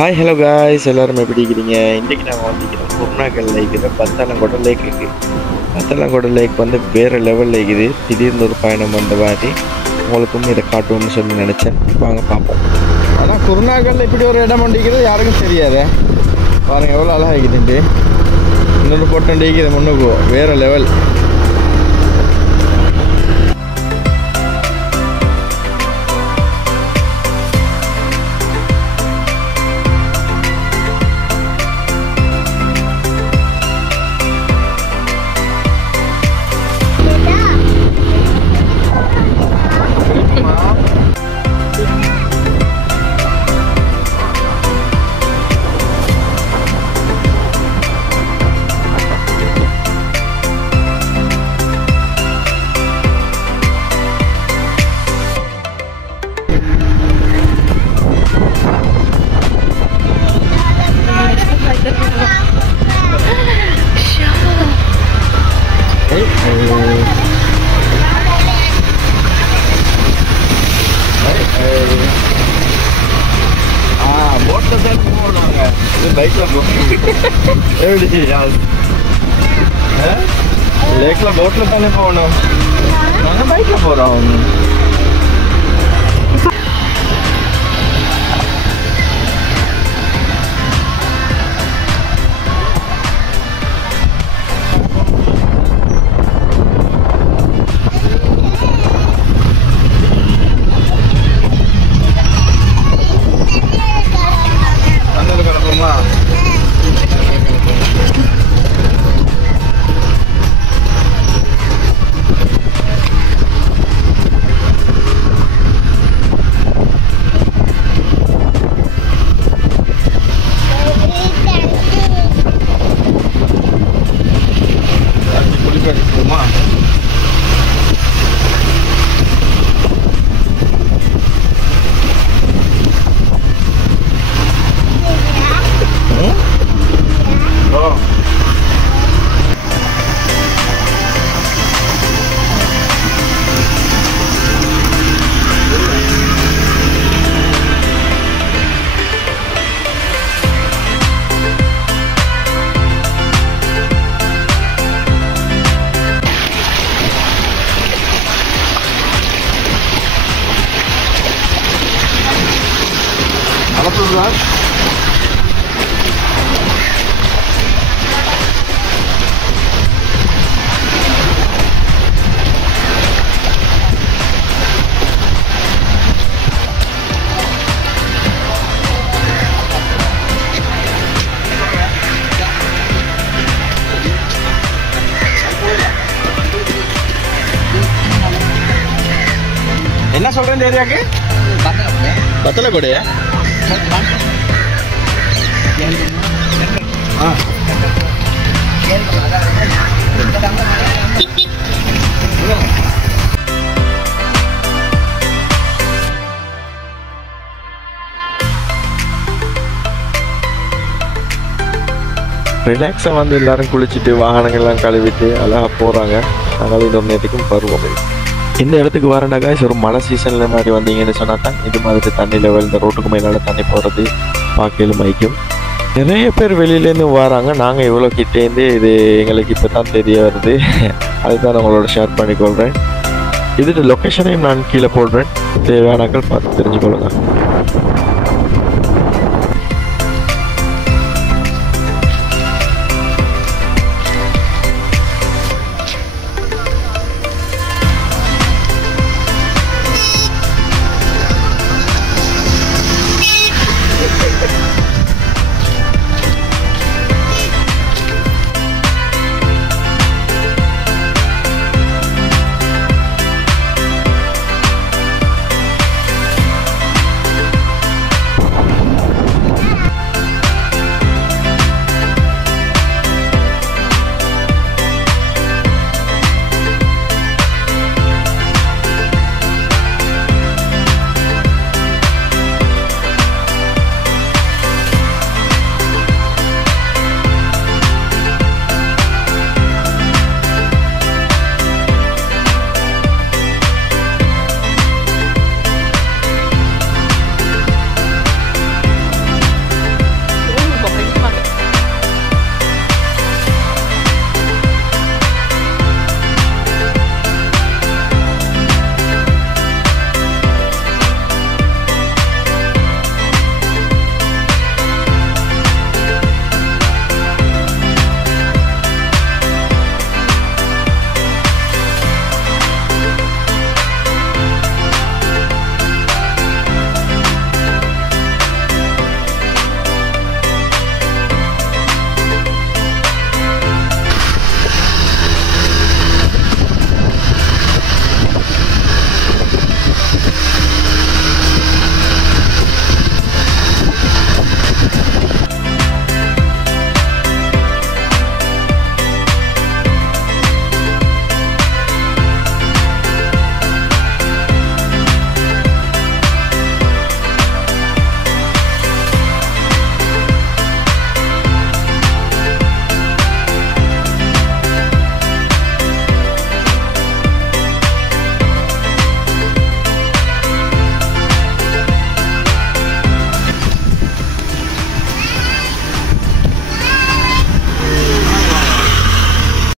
Hi, hello guys. எல்லாரும் எப்படி இருக்கீங்க? இன்னைக்கு நாம வந்திருக்கோம் kurunegala Lake Bathalagoda Lake க்கு. Bathalagoda Lake வந்து வேற லெவல்ல இருக்குது. திடீர்னு ஒரு பயணம் வந்த மாதிரி உங்களுக்கும் இத காட்டுவோம்னு சொல்லி நினைச்சேன். வாங்க பாப்போம். ஆனா kurunegala இப்படி ஒரு இடம் வந்திருக்கிறது யாருக்கும் தெரியாது. பாருங்க எவ்வளவு அழகா இருக்குது. இன்னொரு போட்டோ இருக்குது முன்னுக்கு வேற level. Lake la boat la tane povano. Nanga bike la poram. Andar karapoma. என்ன சொல்றேன் ஏரியாக்கு Bathalagoda ya? ரிலாக்ஸாக வந்து எல்லாரும் குளிச்சுட்டு வாகனங்கள்லாம் கழுவிட்டு அழகாக போகிறாங்க. அதனால் இது ஒரு நேரத்துக்கும் பருவம். இந்த இடத்துக்கு வரேன்டா காய்ஸ், ஒரு மழை சீசனில் மாதிரி வந்தீங்கன்னு சொன்னால் தான் இது மாதிரி தண்ணி லெவல் இந்த ரோட்டுக்கு மேலால் தண்ணி போகிறது பார்க்கலும் வைக்கும். நிறைய பேர் வெளியிலேருந்து வராங்க. நாங்கள் இவ்வளோ கிட்டேருந்து இது எங்களுக்கு இப்போ தான் தெரிய வருது. அதுதான் நான் உங்களோட ஷேர் பண்ணிக்கொள்கிறேன். இதோட லொக்கேஷனையும் நான் கீழே போடுறேன். தேவையானாக்கள் பார்த்து தெரிஞ்சுக்கொள்ளுங்க.